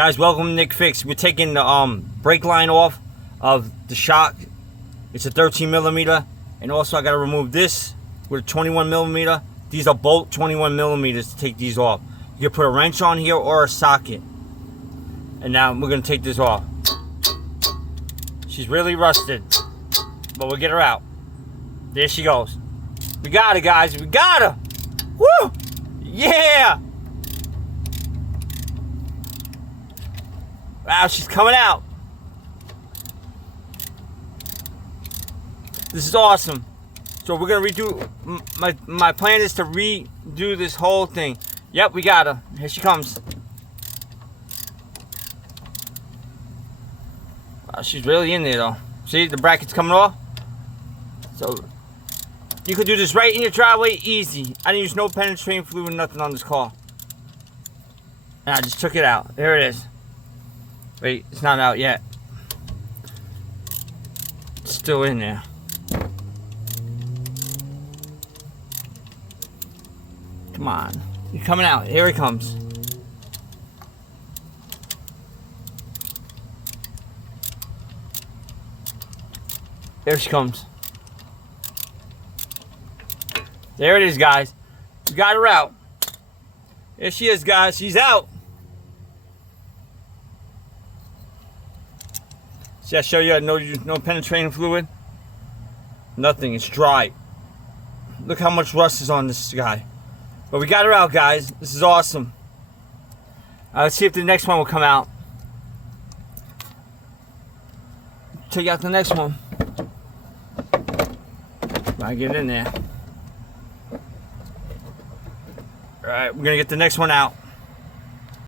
Guys, welcome to Nick Fix. We're taking the brake line off of the shock. It's a 13 millimeter, and also I got to remove this with a 21 millimeter. These are both 21 millimeters to take these off. You can put a wrench on here or a socket. And now we're gonna take this off. She's really rusted, but we'll get her out. There she goes. We got her, guys. We got her. Woo! Yeah! Wow, she's coming out. This is awesome. So we're gonna redo. My plan is to redo this whole thing. Yep, we got her. Here she comes. Wow, she's really in there though. See, the bracket's coming off. So you could do this right in your driveway, easy. I didn't use no penetrating fluid, nothing on this car. And I just took it out. There it is. Wait, it's not out yet. It's still in there. Come on. You're coming out. Here it comes. There she comes. There it is, guys. We got her out. There she is, guys. She's out. See, I show you no penetrating fluid. Nothing. It's dry. Look how much rust is on this guy. But we got her out, guys. This is awesome. Let's see if the next one will come out. Take out the next one. I get in there. All right, we're gonna get the next one out.